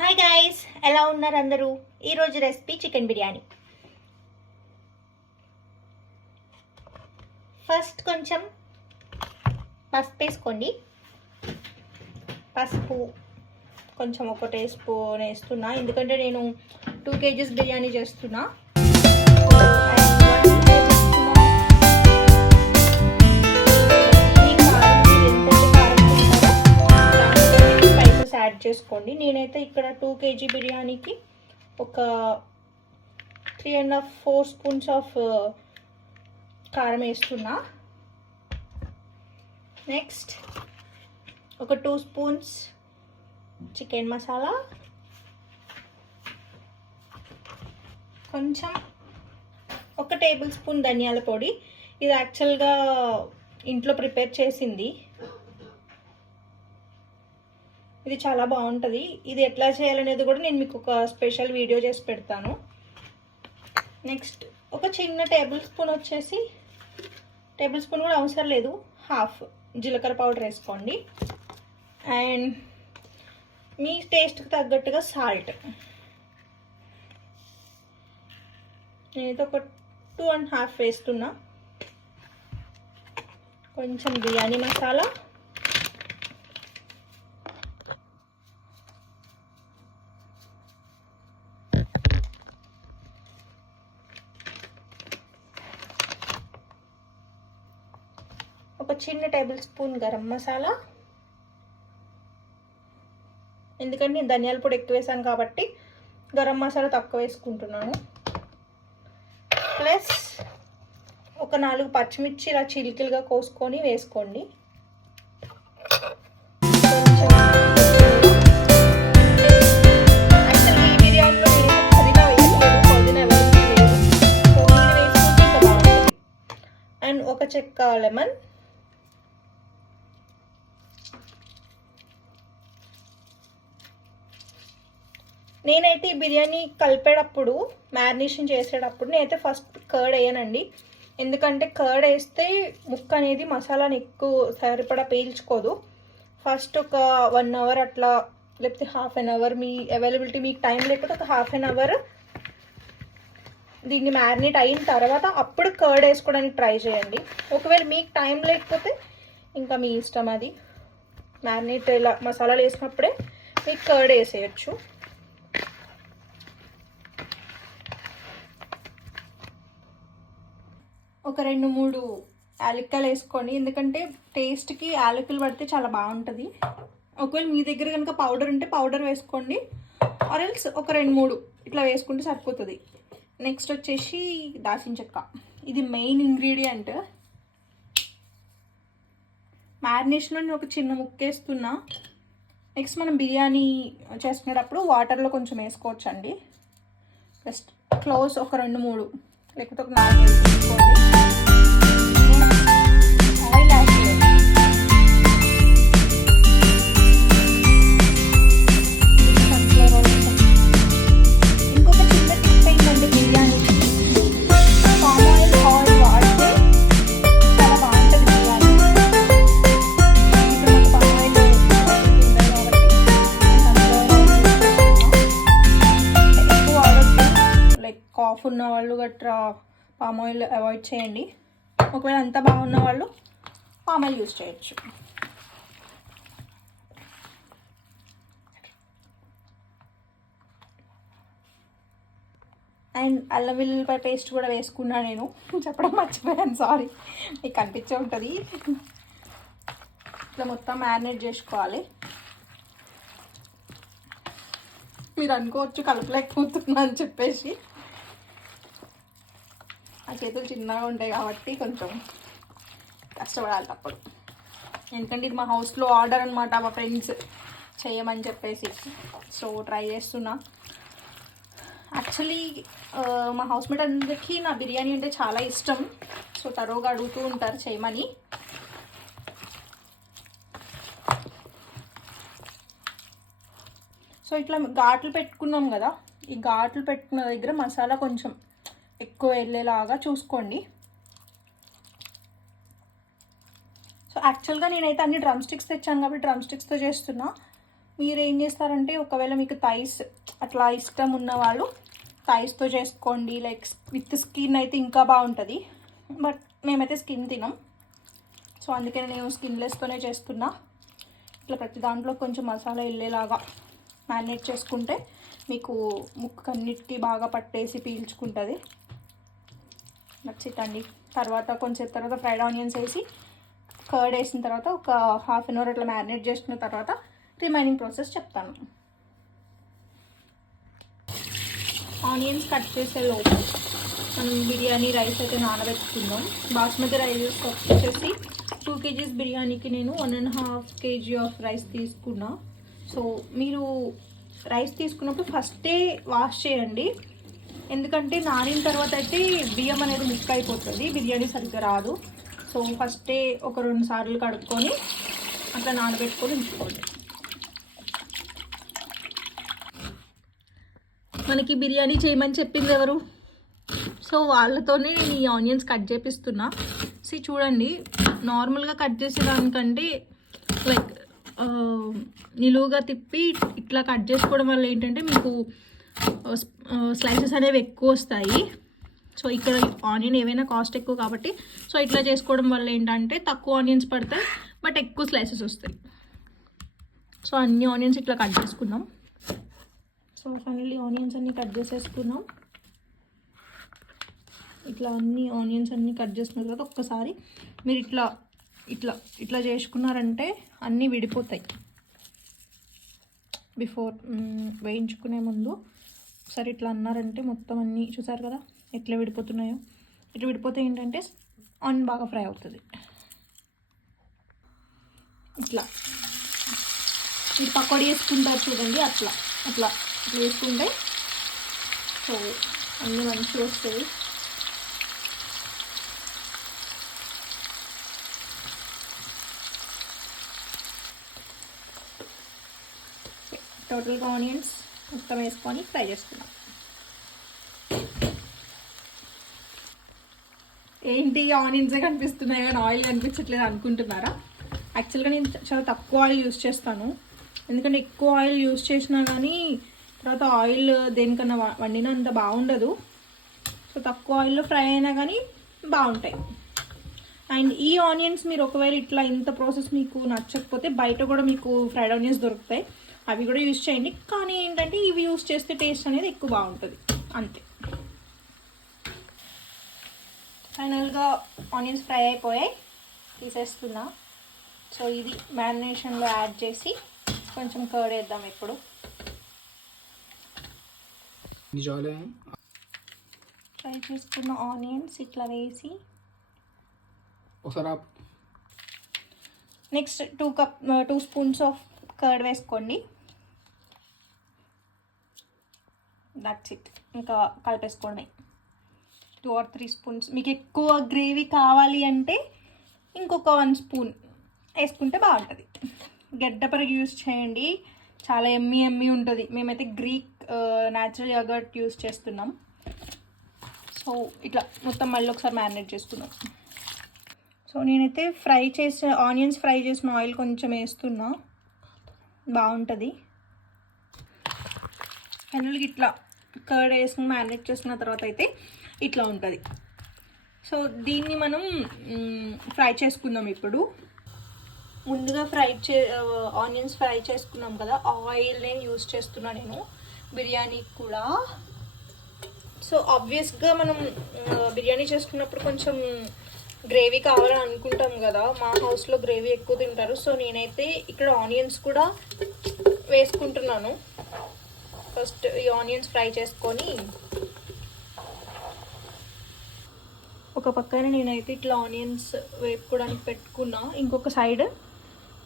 Hi guys, ఎలా ఉన్నారు అందరూ? ఈరోజు రెసిపీ చికెన్ బిర్యానీ. ఫస్ట్ కొంచెం పసుపు వేసుకోండి. పసుపు కొంచెం 1 టీ స్పూన్ వేస్తున్నా, ఎందుకంటే నేను 2 kgs బిర్యానీ చేస్తున్నా. యాడ్ చేసుకోండి. నేనైతే ఇక్కడ 2 kg బిర్యానీకి ఒక 3.5-4 స్పూన్స్ ఆఫ్ కారం వేస్తున్నా. నెక్స్ట్ ఒక 2 స్పూన్స్ చికెన్ మసాలా, కొంచెం 1 టేబుల్ స్పూన్ ధనియాల పొడి. ఇది యాక్చువల్గా ఇంట్లో ప్రిపేర్ చేసింది. ఇది చాలా బాగుంటుంది. ఇది ఎట్లా చేయాలనేది కూడా నేను మీకు ఒక స్పెషల్ వీడియో చేసి పెడతాను. నెక్స్ట్ ఒక చిన్న టేబుల్ స్పూన్ వచ్చేసి, టేబుల్ స్పూన్ కూడా అవసరం లేదు, హాఫ్ జీలకర్ర పౌడర్ వేసుకోండి. అండ్ మీ టేస్ట్కి తగ్గట్టుగా సాల్ట్. నేనైతే ఒక 2.5 వేస్తున్నా. కొంచెం బిర్యానీ మసాలా, ఒక చిన్న టేబుల్ స్పూన్ గరం మసాలా, ఎందుకంటే నేను ధనియాల పొడి ఎక్కువ వేసాను కాబట్టి గరం మసాలా తక్కువ వేసుకుంటున్నాను. ప్లస్ ఒక 4 పచ్చిమిర్చి ఇలా చిలికలుగా కోసుకొని వేసుకోండి. యాక్చువల్లీ ఈ బిర్యానీలో పుదీనా వేయట్లేదు, పుదీనా వేయట్లేదు, సో మీరు వేసుకుంటే ఇంకా బాగుంటుంది. అండ్ ఒక చెక్క లెమన్, నేనైతే ఈ బిర్యానీ కలిపేటప్పుడు, మ్యారినేషన్ చేసేటప్పుడు నేనైతే ఫస్ట్ కర్డ్ వేయనండి. ఎందుకంటే కర్డ్ వేస్తే ముక్క అనేది మసాలాని ఎక్కువ సరిపడా పీల్చుకోదు. ఫస్ట్ ఒక 1 అవర్ అట్లా, లేకపోతే హాఫ్ అన్ అవర్, మీ అవైలబిలిటీ, మీకు టైం లేకపోతే ఒక హాఫ్ అన్ అవర్ దీన్ని మ్యారినేట్ అయిన తర్వాత అప్పుడు కర్డ్ వేసుకోవడానికి ట్రై చేయండి. ఒకవేళ మీకు టైం లేకపోతే ఇంకా మీ ఇష్టం, అది మ్యారినేట్ ఇలా మసాలాలు వేసినప్పుడే మీకు కర్డ్ వేసేయచ్చు. ఒక 2-3 యాలక్కాయలు వేసుకోండి, ఎందుకంటే టేస్ట్కి యాలకులు పడితే చాలా బాగుంటుంది. ఒకవేళ మీ దగ్గర కనుక పౌడర్ ఉంటే పౌడర్ వేసుకోండి, ఆర్ ఎల్స్ ఒక 2-3 ఇట్లా వేసుకుంటే సరిపోతుంది. నెక్స్ట్ వచ్చేసి దాల్చిన చెక్క, ఇది మెయిన్ ఇంగ్రీడియంట్. మ్యారినేషన్లో నేను ఒక చిన్న ముక్క వేస్తున్నా. నెక్స్ట్ మనం బిర్యానీ చేసుకునేటప్పుడు వాటర్లో కొంచెం వేసుకోవచ్చండి. జస్ట్ క్లోజ్ ఒక 2-3 లేకపోతే ఒక 4 వేసుకోండి. ఆయిల్ యాడ్ చేయండి. ఇంకొక చిన్న టిప్ ఏంటంటే, బిర్యానీకి పామ్ ఆయిల్ వాడితే చాలా బాగుంటుంది బిర్యానీ. ఇప్పుడు నాకు పామ్ ఆయిల్ ఎక్కువ వాడద్దు. లైక్ కాఫ్ ఉన్న వాళ్ళు గట్రా పామ్ ఆయిల్ అవాయిడ్ చేయండి. ఒకవేళ అంత బాగున్న వాళ్ళు పామ్ ఆయిల్ యూజ్ చేయొచ్చు. అండ్ అల్లం వెల్లుల్లిపాయ పేస్ట్ కూడా వేసుకున్నా, నేను చెప్పడం మర్చిపోయాను, సారీ. మీకు కనిపించే ఉంటుంది. ఇట్లా మొత్తం మ్యారినేట్ చేసుకోవాలి. మీరు అనుకోవచ్చు కలపలేకపోతున్నా అని చెప్పేసి, ఆ చేతులు చిన్నగా ఉంటాయి కాబట్టి కొంచెం కష్టపడాలి తప్పదు. ఎందుకంటే ఇది మా హౌస్లో ఆర్డర్ అనమాట, మా ఫ్రెండ్స్ చేయమని చెప్పేసి, సో ట్రై చేస్తున్నా. యాక్చువల్లీ మా హౌస్మేట్ అందరికీ నా బిర్యానీ అంటే చాలా ఇష్టం, సో తరోగా అడుగుతూ ఉంటారు చేయమని. సో ఇట్లా ఘాట్లు పెట్టుకున్నాం కదా, ఈ ఘాట్లు పెట్టుకున్న దగ్గర మసాలా కొంచెం ఎక్కువ వెళ్ళేలాగా చూసుకోండి. సో యాక్చువల్గా నేనైతే అన్ని డ్రమ్ స్టిక్స్ తెచ్చాను కాబట్టి డ్రమ్ స్టిక్స్తో చేస్తున్నా. మీరు ఏం చేస్తారంటే ఒకవేళ మీకు థైస్ అట్లా ఇష్టం ఉన్న వాళ్ళు థైస్తో చేసుకోండి, లైక్ విత్ స్కిన్ అయితే ఇంకా బాగుంటుంది. బట్ మేమైతే స్కిన్ తినాం, సో అందుకని నేను స్కిన్లెస్తోనే చేస్తున్నా. ఇట్లా ప్రతి దాంట్లో కొంచెం మసాలా వెళ్ళేలాగా మ్యారినేట్ చేసుకుంటే మీకు ముక్కన్నిటికీ బాగా పట్టేసి పీల్చుకుంటుంది. నచ్చితండి. తర్వాత కొంచెం తర్వాత ఫ్రైడ్ ఆనియన్స్ వేసి కర్డ్ వేసిన తర్వాత ఒక హాఫ్ అన్ అవర్ అట్లా మ్యారినేట్ చేసుకున్న తర్వాత రిమైనింగ్ ప్రాసెస్ చెప్తాను. ఆనియన్స్ కట్ చేసే లోపు మనం బిర్యానీ రైస్ అయితే నానబెట్టుకుందాం. బాస్మతి రైస్ వచ్చేసి 2 kgs బిర్యానీకి నేను 1.5 kg ఆఫ్ రైస్ తీసుకున్నా. సో మీరు రైస్ తీసుకున్నప్పుడు ఫస్టే వాష్ చేయండి, ఎందుకంటే నానిన తర్వాత అయితే బియ్యం అనేది మిక్స్ అయిపోతుంది, బిర్యానీ సరిగ్గా రాదు. సో ఫస్టే ఒక 2 సార్లు కడుక్కొని అట్లా నానబెట్టుకొని ఉంచుకోండి. మనకి బిర్యానీ చేయమని చెప్పింది ఎవరు? సో వాళ్ళతోనే నేను ఈ ఆనియన్స్ కట్ చేపిస్తున్నా. చూడండి, నార్మల్గా కట్ చేసేదానికంటే లైక్ నిలువుగా తిప్పి ఇట్లా కట్ చేసుకోవడం వల్ల ఏంటంటే మీకు స్లైసెస్ అనేవి ఎక్కువ వస్తాయి. సో ఇక్కడ ఆనియన్ ఏవైనా కాస్ట్ ఎక్కువ కాబట్టి సో ఇట్లా చేసుకోవడం వల్ల ఏంటంటే తక్కువ ఆనియన్స్ పడతాయి బట్ ఎక్కువ స్లైసెస్ వస్తాయి. సో అన్ని ఆనియన్స్ ఇట్లా కట్ చేసుకుందాం. సో ఫైనల్లీ ఆనియన్స్ అన్నీ కట్ చేసేసుకున్నాం. ఇట్లా అన్ని ఆనియన్స్ అన్నీ కట్ చేసుకున్న తర్వాత ఒక్కసారి మీరు ఇట్లా ఇట్లా ఇట్లా చేసుకున్నారంటే అన్నీ విడిపోతాయి. బిఫోర్ వేయించుకునే ముందు ఒకసారి ఇట్లా అన్నారంటే మొత్తం అన్నీ చూసారు కదా ఎట్లా విడిపోతున్నాయో. ఇట్లా విడిపోతే ఏంటంటే ఆనియన్ బాగా ఫ్రై అవుతుంది. ఇట్లా మీరు పకోడీ వేసుకుంటారు చూడండి, అట్లా అట్లా ఇట్లా వేసుకుంటే సో అన్నీ మంచిగా వస్తాయి. టోటల్గా ఆనియన్స్ మొత్తం వేసుకొని ఫ్రై చేసుకున్నాం. ఏంటి ఆనియన్సే కనిపిస్తున్నాయి కానీ ఆయిల్ కనిపించట్లేదు అనుకుంటున్నారా? యాక్చువల్గా నేను చాలా తక్కువ ఆయిల్ యూస్ చేస్తాను, ఎందుకంటే ఎక్కువ ఆయిల్ యూస్ చేసినా కానీ తర్వాత ఆయిల్ దేనికన్నా వండినా అంత బాగుండదు. సో తక్కువ ఆయిల్లో ఫ్రై అయినా కానీ బాగుంటాయి. అండ్ ఈ ఆనియన్స్ మీరు ఒకవేళ ఇట్లా ఇంత ప్రాసెస్ మీకు నచ్చకపోతే బయట కూడా మీకు ఫ్రైడ్ ఆనియన్స్ దొరుకుతాయి, అవి కూడా యూస్ చేయండి. కానీ ఏంటంటే ఇవి యూస్ చేస్తే టేస్ట్ అనేది ఎక్కువ బాగుంటుంది అంతే. ఫైనల్గా ఆనియన్స్ ఫ్రై అయిపోయాయి, తీసేస్తున్నా. సో ఇది మ్యారినేషన్లో యాడ్ చేసి కొంచెం కర్డ్ వేద్దాం. ఇప్పుడు ఫ్రై చేసుకున్న ఆనియన్స్ ఇట్లా వేసి నెక్స్ట్ 2 స్పూన్స్ ఆఫ్ కర్డ్ వేసుకోండి. దట్స్ ఇట్, ఇంకా కలిపేసుకోండి. 2 or 3 స్పూన్స్. మీకు ఎక్కువ గ్రేవీ కావాలి అంటే ఇంకొక 1 స్పూన్ వేసుకుంటే బాగుంటుంది. గడ్డపరగ యూస్ చేయండి, చాలా ఎమ్మి ఉంటుంది. మేమైతే గ్రీక్ న్యాచురల్ యోగర్ట్ యూస్ చేస్తున్నాం. సో ఇట్లా మొత్తం మళ్ళీ ఒకసారి మ్యారినేట్ చేసుకుందాం. సో నేనైతే ఆనియన్స్ ఫ్రై చేసిన ఆయిల్ కొంచెం వేస్తున్నా, బాగుంటుంది. ఫైనల్గా ఇట్లా కర్డ్ వేసుకుని మ్యారినేట్ చేసుకున్న తర్వాత అయితే ఇట్లా ఉంటుంది. సో దీన్ని మనం ఫ్రై చేసుకుందాం. ఇప్పుడు ముందుగా ఆనియన్స్ ఫ్రై చేసుకున్నాం కదా, ఆయిల్నే యూస్ చేస్తున్నా నేను బిర్యానీకి కూడా. సో ఆబ్వియస్గా మనం బిర్యానీ చేసుకున్నప్పుడు కొంచెం గ్రేవీ కావాలని అనుకుంటాం కదా, మా హౌస్లో గ్రేవీ ఎక్కువ తింటారు. సో నేనైతే ఇక్కడ ఆనియన్స్ కూడా వేసుకుంటున్నాను. ఫస్ట్ ఈ ఆనియన్స్ ఫ్రై చేసుకొని ఒక పక్కన నేనైతే ఇట్లా ఆనియన్స్ వేపుకోవడానికి పెట్టుకున్నా. ఇంకొక సైడ్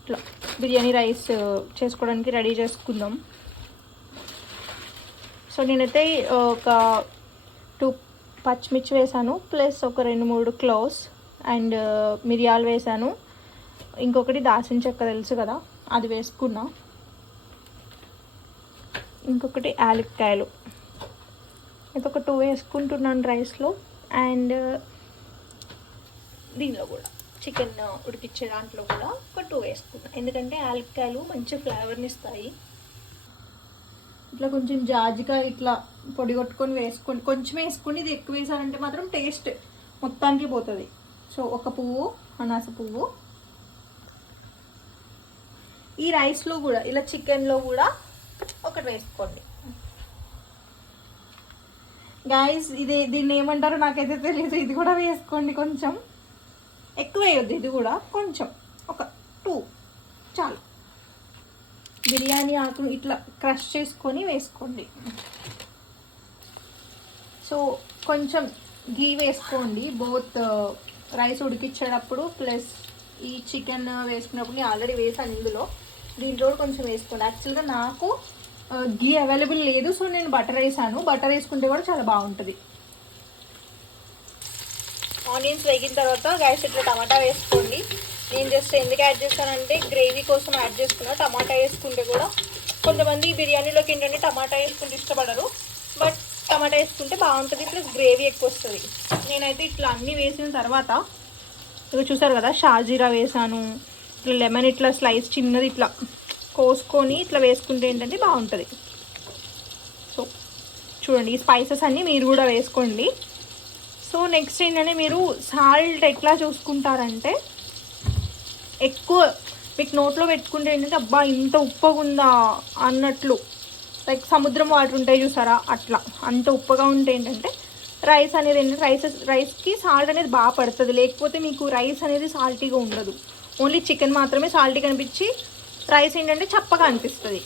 ఇట్లా బిర్యానీ రైస్ చేసుకోవడానికి రెడీ చేసుకుందాం. సో నేనైతే ఒక 2 పచ్చిమిర్చి వేసాను, ప్లస్ ఒక 2-3 క్లోవ్స్ అండ్ మిరియాలు వేసాను. ఇంకొకటి దాల్చిన చెక్క తెలుసు కదా, అది వేసుకున్నా. ఇంకొకటి యాలక్కాయలు, ఇది ఒక 2 వేసుకుంటున్నాను రైస్లో. అండ్ దీనిలో కూడా చికెన్ ఉడికిచ్చే దాంట్లో కూడా ఒక 2 వేసుకున్నాను, ఎందుకంటే యాలక్కాయలు మంచి ఫ్లేవర్ని ఇస్తాయి. ఇట్లా కొంచెం జాజిగా ఇట్లా పొడి కొట్టుకొని వేసుకోండి, కొంచెం వేసుకోండి. ఇది ఎక్కువ వేసారంటే మాత్రం టేస్ట్ మొత్తానికి పోతుంది. సో ఒక పువ్వు అనాస పువ్వు. ఈ రైస్లో కూడా ఇలా చికెన్లో కూడా ఒకటి వేసుకోండి గాయస్. దీన్ని ఏమంటారో నాకైతే తెలియదు. ఇది కూడా వేసుకోండి, కొంచెం ఎక్కువ వేయొద్దు. ఇది కూడా కొంచెం ఒక 2 చాలు. బిర్యానీ ఆకును ఇట్లా క్రష్ చేసుకొని వేసుకోండి. సో కొంచెం గీ వేసుకోండి, బోత్ రైస్ ఉడికించేటప్పుడు ప్లస్ ఈ చికెన్ వేసుకున్నప్పుడు. నేను ఆల్రెడీ వేసాను ఇందులో, దీంట్లో కొంచెం వేసుకోండి. యాక్చువల్గా నాకు గీ అవైలబుల్ లేదు, సో నేను బటర్ వేసాను. బటర్ వేసుకుంటే కూడా చాలా బాగుంటుంది. ఆనియన్స్ వేగిన తర్వాత గైస్ ఇట్లా టమాటా వేసుకోండి. నేను జస్ట్ ఎందుకు యాడ్ చేస్తానంటే గ్రేవీ కోసం యాడ్ చేసుకున్నా. టమాటా వేసుకుంటే కూడా కొంతమంది బిర్యానీలోకి ఏంటంటే టమాటా వేసుకుంటే ఇష్టపడరు, బట్ టమాటా వేసుకుంటే బాగుంటుంది, ప్లస్ గ్రేవీ ఎక్కువ వస్తుంది. నేనైతే ఇట్లా అన్నీ వేసిన తర్వాత ఇక చూసారు కదా, షాజీరా వేసాను. ఇట్లా లెమన్ ఇట్లా స్లైస్ చిన్నది ఇట్లా కోసుకొని ఇట్లా వేసుకుంటే ఏంటంటే బాగుంటుంది. సో చూడండి, ఈ స్పైసెస్ అన్నీ మీరు కూడా వేసుకోండి. సో నెక్స్ట్ ఏంటంటే మీరు సాల్ట్ ఎట్లా చూసుకుంటారంటే, ఎక్కువ మీకు నోట్లో పెట్టుకుంటే ఏంటంటే అబ్బా ఇంత ఉప్పగా ఉందా అన్నట్లు, లైక్ సముద్రం వాటర్ ఉంటాయి చూసారా, అట్లా అంత ఉప్పగా ఉంటే ఏంటంటే రైస్ అనేది ఏంటంటే రైస్కి సాల్ట్ అనేది బాగా పడుతుంది. లేకపోతే మీకు రైస్ అనేది సాల్టీగా ఉండదు. ఓన్లీ చికెన్ మాత్రమే సాల్టీగా అనిపించి రైస్ ఏంటంటే చప్పగా అనిపిస్తుంది.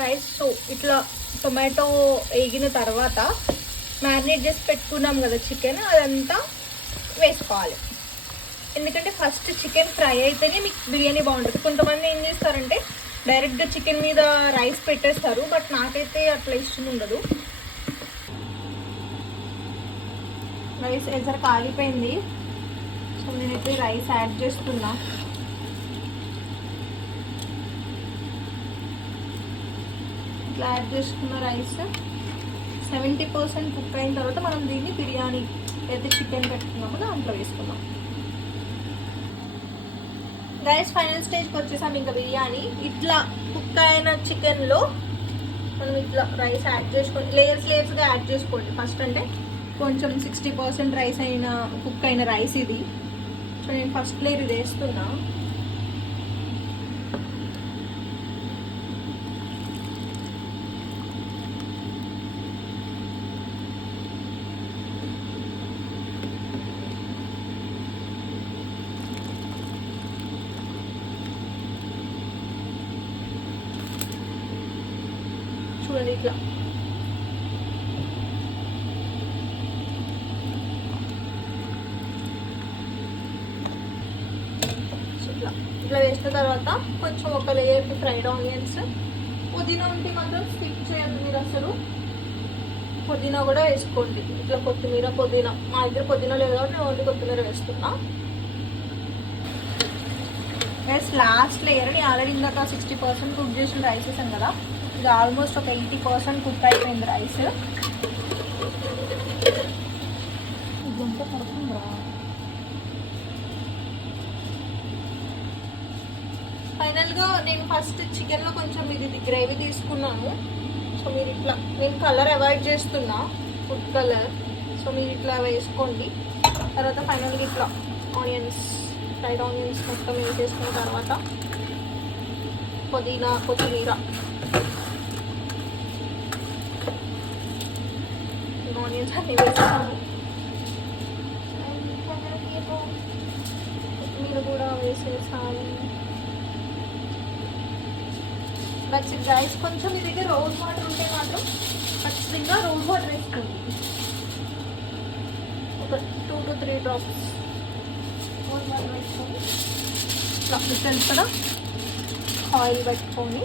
రైస్ సో ఇట్లా టొమాటో వేగిన తర్వాత మ్యారినేట్ చేసి పెట్టుకున్నాం కదా చికెన్, అదంతా వేసుకోవాలి. ఎందుకంటే ఫస్ట్ చికెన్ ఫ్రై అయితేనే మీకు బిర్యానీ బాగుంటుంది. కొంతమంది ఏం చేస్తారంటే డైరెక్ట్గా చికెన్ మీద రైస్ పెట్టేస్తారు, బట్ నాకైతే అట్లా ఇష్టం ఉండదు. రైస్ ఎసరు కాలిపోయింది, సో నేనైతే రైస్ యాడ్ చేస్తున్నా. ఇట్లా యాడ్ చేసుకున్న రైస్ 70% కుక్ అయిన తర్వాత మనం దీన్ని బిర్యానీ అయితే చికెన్ పెట్టుకున్నామో దాంట్లో వేసుకున్నాం. రైస్ ఫైనల్ స్టేజ్కి వచ్చేసాం. ఇంకా బిర్యానీ ఇట్లా కుక్ అయిన చికెన్లో మనం ఇట్లా రైస్ యాడ్ చేసుకోండి, లేయర్స్గా యాడ్ చేసుకోండి. ఫస్ట్ అంటే కొంచెం 60% రైస్ అయిన కుక్ అయిన రైస్ ఇది. సో నేను ఫస్ట్ లేయర్ ఇది వేస్తున్నా. చూడండి ఇట్లా ఇట్లా వేసిన తర్వాత కొంచెం ఒక లేయర్కి ఫ్రైడ్ ఆనియన్స్, పుదీనా ఉంటే మాత్రం స్కిప్ చేయద్దు మీరు అసలు. పుదీనా కూడా వేసుకోండి. ఇట్లా కొత్తిమీర, పుదీనా. మా దగ్గర పుదీనా లేదు కాబట్టి నేను ఓన్లీ కొత్తిమీర వేస్తున్నా. లాస్ట్ లేయర్ నేను ఆల్రెడీ ఇందాక 60% కుక్ చేసిన రైస్ వేసాను కదా, ఇది ఆల్మోస్ట్ ఒక 80% కుక్ అయిపోయింది రైస్. ఇదంతా పడుతుందా? ఫైనల్గా నేను ఫస్ట్ చికెన్లో కొంచెం ఇది గ్రేవీ తీసుకున్నాను. సో మీరు ఇట్లా, నేను కలర్ అవాయిడ్ చేస్తున్నా, ఫుడ్ కలర్. సో మీరు ఇట్లా వేసుకోండి. తర్వాత ఫైనల్గా ఇట్లా ఆనియన్స్, ఫ్రైడ్ ఆనియన్స్ మొత్తం వేసేసుకున్న తర్వాత పుదీనా, కొత్తిమీర, ఆనియన్స్ అన్నీ వేసాను. కొత్తిమీర కూడా వేసేసాను. నచ్చింది రైస్. కొంచెం మీ దగ్గర రోజ్ వాటర్ ఉంటే మాత్రం ఖచ్చితంగా రోజ్ వాటర్ వేసుకోండి. ఒక 2 to 3 drops రోజ్ వాటర్ వేసుకొని ఇట్లా తెలుసు కదా, ఆయిల్ పెట్టుకొని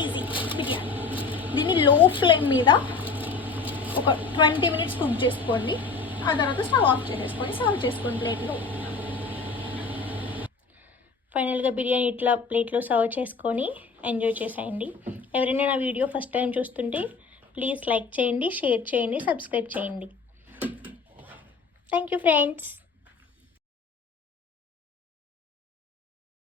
ఈజీ బిర్యానీ. దీన్ని లో ఫ్లేమ్ మీద ఒక 20 minutes కుక్ చేసుకోండి. ఆ తర్వాత స్టవ్ ఆఫ్ చేసేసుకొని సర్వ్ చేసుకోండి ప్లేట్లో. ఫైనల్గా బిర్యానీ ఇట్లా ప్లేట్లో సర్వ్ చేసుకొని ఎంజాయ్ చేసేయండి. ఎవరైనా నా వీడియో ఫస్ట్ టైం చూస్తుంటే ప్లీజ్ లైక్ చేయండి, షేర్ చేయండి, సబ్స్క్రైబ్ చేయండి. Thank you friends.